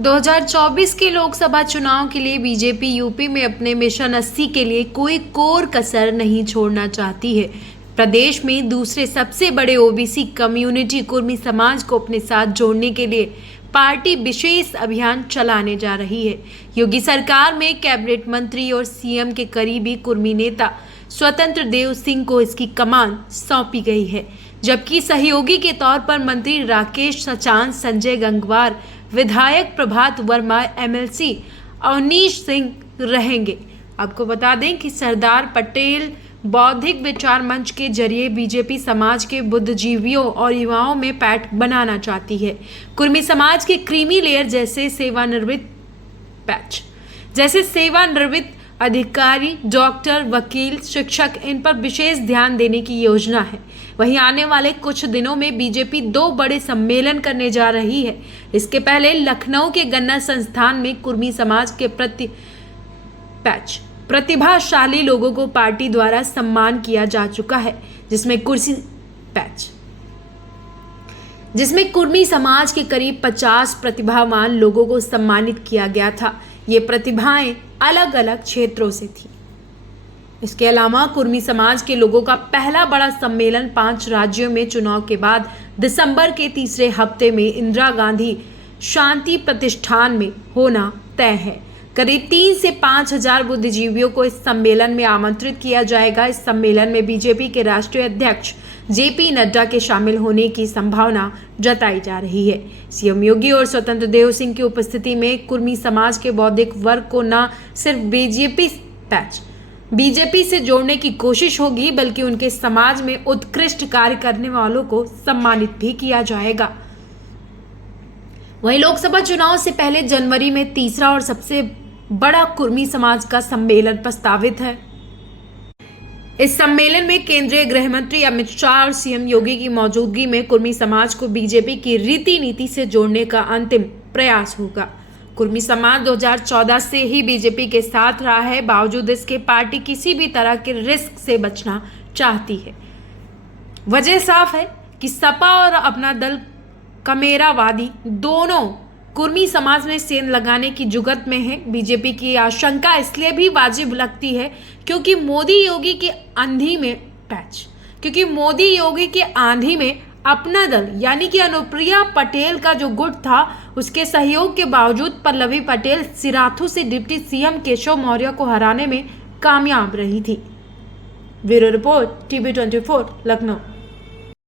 2024 के लोकसभा चुनाव के लिए बीजेपी यूपी में अपने मिशन 80 के लिए कोई कोर कसर नहीं छोड़ना चाहती है। प्रदेश में दूसरे सबसे बड़े ओबीसी कम्युनिटी कुर्मी समाज को अपने साथ जोड़ने के लिए पार्टी विशेष अभियान चलाने जा रही है। योगी सरकार में कैबिनेट मंत्री और सीएम के करीबी कुर्मी नेता स्वतंत्र देव सिंह को इसकी कमान सौंपी गई है, जबकि सहयोगी के तौर पर मंत्री राकेश सचान, संजय गंगवार, विधायक प्रभात वर्मा, एमएलसी अवनीश सिंह रहेंगे। आपको बता दें कि सरदार पटेल बौद्धिक विचार मंच के जरिए बीजेपी समाज के बुद्धिजीवियों और युवाओं में पैठ बनाना चाहती है। कुर्मी समाज के क्रीमी लेयर जैसे सेवानिवृत्त अधिकारी, डॉक्टर, वकील, शिक्षक, इन पर विशेष ध्यान देने की योजना है। वहीं आने वाले कुछ दिनों में बीजेपी 2 बड़े सम्मेलन करने जा रही है। इसके पहले लखनऊ के गन्ना संस्थान में कुर्मी समाज के प्रतिभाशाली लोगों को पार्टी द्वारा सम्मान किया जा चुका है, जिसमें कुर्मी समाज के करीब 50 प्रतिभावान लोगों को सम्मानित किया गया था। ये प्रतिभाएं अलग अलग क्षेत्रों से थी। इसके अलावा कुर्मी समाज के लोगों का पहला बड़ा सम्मेलन 5 राज्यों में चुनाव के बाद दिसंबर के तीसरे हफ्ते में इंदिरा गांधी शांति प्रतिष्ठान में होना तय है। करीब 3 से 5 हजार बुद्धिजीवियों को इस सम्मेलन में आमंत्रित किया जाएगा। इस सम्मेलन में बीजेपी के राष्ट्रीय अध्यक्ष जेपी नड्डा के शामिल होने की संभावना जताई जा रही है। सीएम योगी और स्वतंत्र देव सिंह की उपस्थिति में कुर्मी समाज के बौद्धिक वर्ग को न सिर्फ बीजेपी से जोड़ने की कोशिश होगी, बल्कि उनके समाज में उत्कृष्ट कार्य करने वालों को सम्मानित भी किया जाएगा। वहीं लोकसभा चुनाव से पहले जनवरी में तीसरा और सबसे बड़ा कुर्मी समाज का सम्मेलन प्रस्तावित है। इस सम्मेलन में केंद्रीय गृह मंत्री अमित शाह और सीएम योगी की मौजूदगी में कुर्मी समाज को बीजेपी की रीति नीति से जोड़ने का अंतिम प्रयास होगा। कुर्मी समाज 2014 से ही बीजेपी के साथ रहा है, बावजूद इसके पार्टी किसी भी तरह के रिस्क से बचना चाहती है। वजह साफ है कि सपा और अपना दल कमेरावादी दोनों कुर्मी समाज में सेंध लगाने की जुगत में है। बीजेपी की आशंका इसलिए भी वाजिब लगती है क्योंकि मोदी योगी की आंधी में अपना दल यानी कि अनुप्रिया पटेल का जो गुट था, उसके सहयोग के बावजूद पल्लवी पटेल सिराथू से डिप्टी सीएम केशव मौर्य को हराने में कामयाब रही थी। Bureau report, TV 24, Lucknow.